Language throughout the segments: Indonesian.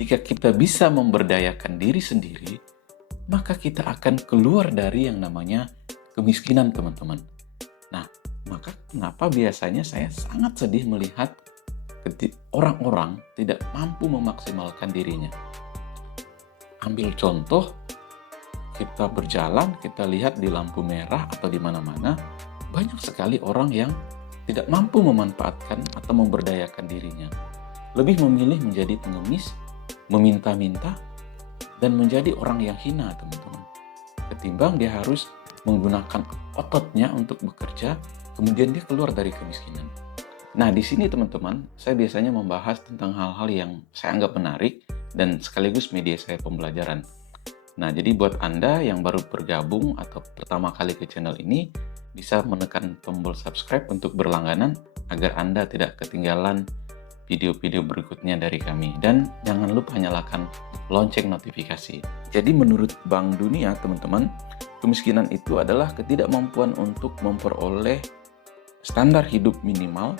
ketika kita bisa memberdayakan diri sendiri, maka kita akan keluar dari yang namanya kemiskinan, teman-teman. Nah, maka kenapa biasanya saya sangat sedih melihat orang-orang tidak mampu memaksimalkan dirinya. Ambil contoh, kita berjalan, kita lihat di lampu merah atau di mana-mana, banyak sekali orang yang tidak mampu memanfaatkan atau memberdayakan dirinya. Lebih memilih menjadi pengemis, meminta-minta, dan menjadi orang yang hina, teman-teman. Ketimbang dia harus menggunakan ototnya untuk bekerja, kemudian dia keluar dari kemiskinan. Nah, di sini teman-teman, saya biasanya membahas tentang hal-hal yang saya anggap menarik dan sekaligus media saya pembelajaran. Nah, jadi buat Anda yang baru bergabung atau pertama kali ke channel ini, bisa menekan tombol subscribe untuk berlangganan agar Anda tidak ketinggalan video-video berikutnya dari kami. Dan jangan lupa nyalakan lonceng notifikasi. Jadi menurut Bank Dunia, teman-teman, kemiskinan itu adalah ketidakmampuan untuk memperoleh standar hidup minimal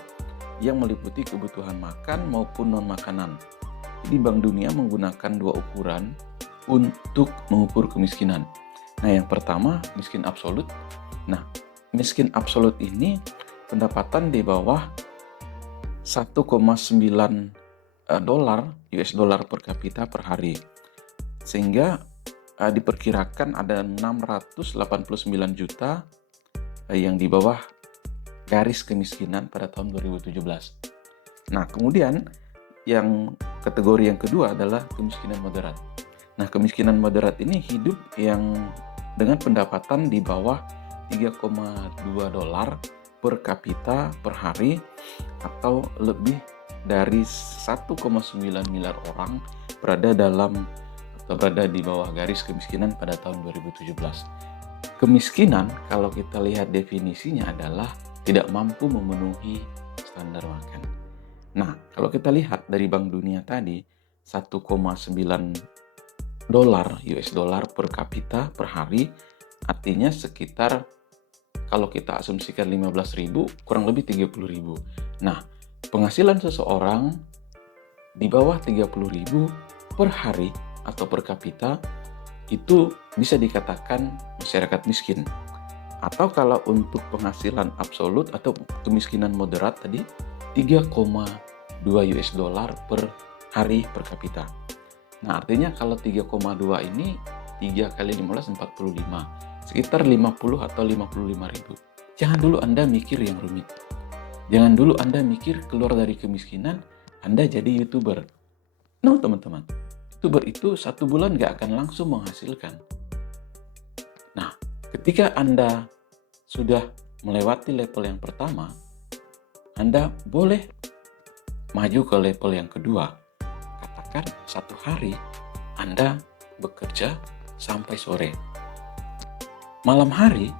yang meliputi kebutuhan makan maupun non-makanan. Jadi Bank Dunia menggunakan dua ukuran untuk mengukur kemiskinan. Nah, yang pertama miskin absolut. Nah, miskin absolut ini pendapatan di bawah 1,9 dolar US dollar per kapita per hari. Sehingga diperkirakan ada 689 juta yang di bawah garis kemiskinan pada tahun 2017. Nah, kemudian yang kategori yang kedua adalah kemiskinan moderat. Nah, kemiskinan moderat ini hidup yang dengan pendapatan di bawah 3,2 dolar per kapita per hari atau lebih dari 1,9 miliar orang berada di bawah garis kemiskinan pada tahun 2017. Kemiskinan kalau kita lihat definisinya adalah tidak mampu memenuhi standar makan. Nah, kalau kita lihat dari Bank Dunia tadi, 1,9 dolar US dollar per kapita per hari, artinya sekitar kalau kita asumsikan 15.000, kurang lebih 30.000. Nah, penghasilan seseorang di bawah 30.000 per hari atau per kapita itu bisa dikatakan masyarakat miskin. Atau kalau untuk penghasilan absolut atau kemiskinan moderat tadi 3,2 US dollar per hari per kapita. Nah, artinya kalau 3,2 ini 3 kali 15 45, sekitar 50 atau 55 ribu. Jangan dulu Anda mikir yang rumit. Jangan dulu Anda mikir keluar dari kemiskinan, Anda jadi YouTuber. No, teman-teman. YouTuber itu 1 bulan nggak akan langsung menghasilkan. Nah, ketika Anda sudah melewati level yang pertama, Anda boleh maju ke level yang kedua. Katakan 1 hari Anda bekerja sampai sore. Malam hari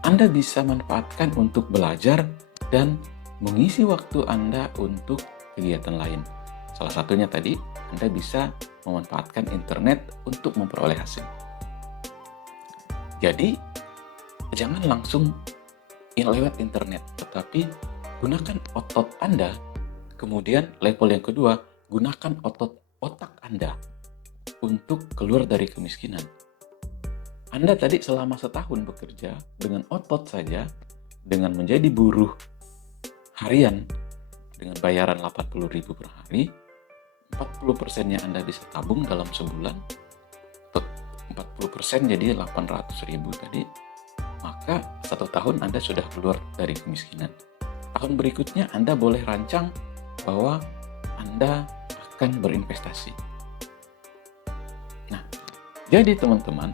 Anda bisa manfaatkan untuk belajar dan mengisi waktu Anda untuk kegiatan lain. Salah satunya tadi, Anda bisa memanfaatkan internet untuk memperoleh hasil. Jadi, jangan langsung lewat internet, tetapi gunakan otot Anda. Kemudian level yang kedua, gunakan otak Anda untuk keluar dari kemiskinan. Anda tadi selama setahun bekerja dengan otot saja, dengan menjadi buruh harian, dengan bayaran 80.000 per hari, 40%-nya Anda bisa tabung dalam sebulan, 40% jadi 800.000 tadi, maka 1 tahun Anda sudah keluar dari kemiskinan. Tahun berikutnya Anda boleh rancang bahwa Anda akan berinvestasi. Nah, jadi teman-teman,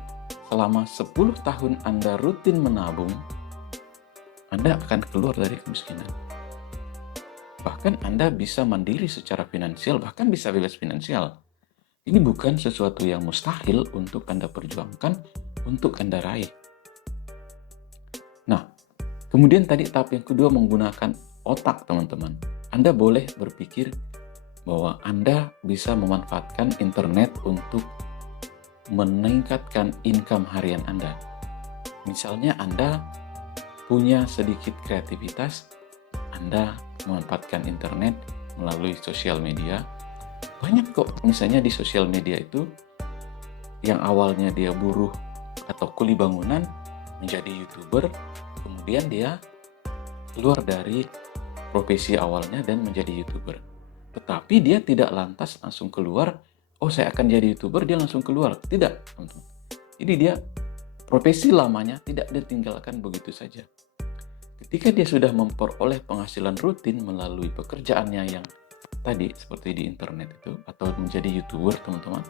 selama 10 tahun Anda rutin menabung, Anda akan keluar dari kemiskinan. Bahkan Anda bisa mandiri secara finansial, bahkan bisa bebas finansial. Ini bukan sesuatu yang mustahil untuk Anda perjuangkan, untuk Anda raih. Nah, kemudian tadi tahap yang kedua menggunakan otak, teman-teman. Anda boleh berpikir bahwa Anda bisa memanfaatkan internet untuk meningkatkan income harian Anda. Misalnya Anda punya sedikit kreativitas, Anda memanfaatkan internet melalui sosial media, Banyak kok misalnya di sosial media itu yang awalnya dia buruh atau kuli bangunan menjadi YouTuber, kemudian dia keluar dari profesi awalnya dan menjadi YouTuber. Tetapi dia tidak lantas langsung keluar, oh saya akan jadi YouTuber, dia langsung keluar. Tidak, teman-teman. Jadi dia profesi lamanya tidak ditinggalkan begitu saja. Ketika dia sudah memperoleh penghasilan rutin melalui pekerjaannya yang tadi seperti di internet itu, atau menjadi YouTuber teman-teman,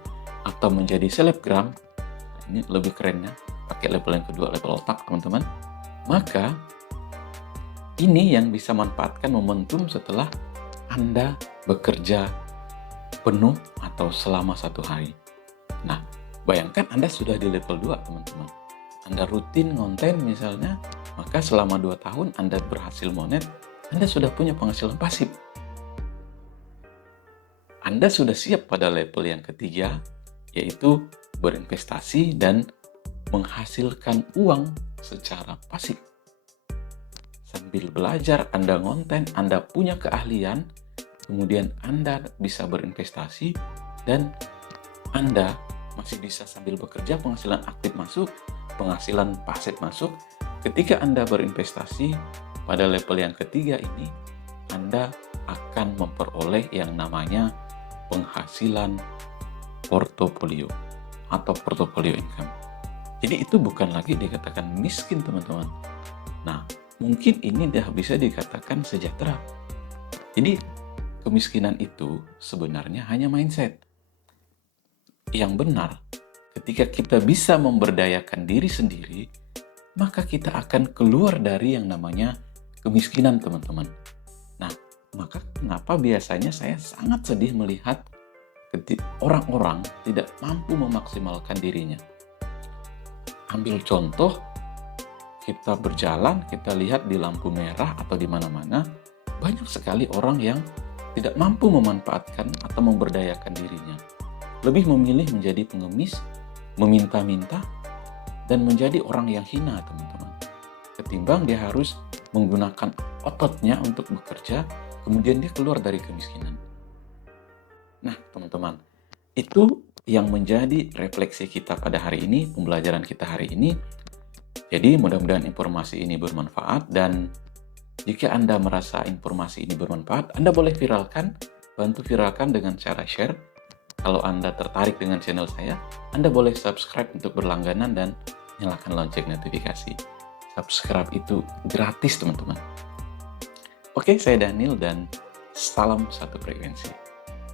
atau menjadi selebgram, ini lebih kerennya, pakai level yang kedua, level otak teman-teman, maka ini yang bisa manfaatkan momentum setelah Anda bekerja penuh atau selama 1 hari. Nah, bayangkan Anda sudah di level 2 teman-teman. Anda rutin konten misalnya, maka selama 2 tahun Anda berhasil monet, Anda sudah punya penghasilan pasif. Anda sudah siap pada level yang ketiga, yaitu berinvestasi dan menghasilkan uang secara pasif. Sambil belajar, Anda ngonten, Anda punya keahlian, kemudian Anda bisa berinvestasi, dan Anda masih bisa sambil bekerja, penghasilan aktif masuk, penghasilan pasif masuk. Ketika Anda berinvestasi pada level yang ketiga ini, Anda akan memperoleh yang namanya penghasilan portofolio atau portofolio income. Jadi itu bukan lagi dikatakan miskin teman-teman. Nah, mungkin ini dah bisa dikatakan sejahtera. Jadi kemiskinan itu sebenarnya hanya mindset. Yang benar, ketika kita bisa memberdayakan diri sendiri, maka kita akan keluar dari yang namanya kemiskinan teman-teman. Nah, maka kenapa biasanya saya sangat sedih melihat orang-orang tidak mampu memaksimalkan dirinya. Ambil contoh, kita berjalan, kita lihat di lampu merah atau di mana-mana, banyak sekali orang yang tidak mampu memanfaatkan atau memberdayakan dirinya. Lebih memilih menjadi pengemis, meminta-minta, dan menjadi orang yang hina, teman-teman. Ketimbang dia harus menggunakan ototnya untuk bekerja, kemudian dia keluar dari kemiskinan. Nah, teman-teman, itu yang menjadi refleksi kita pada hari ini, pembelajaran kita hari ini. Jadi mudah-mudahan informasi ini bermanfaat, dan jika Anda merasa informasi ini bermanfaat, Anda boleh viralkan, bantu viralkan dengan cara share. Kalau Anda tertarik dengan channel saya, Anda boleh subscribe untuk berlangganan dan nyalakan lonceng notifikasi. Subscribe itu gratis teman-teman. Oke, saya Daniel dan salam satu frekuensi.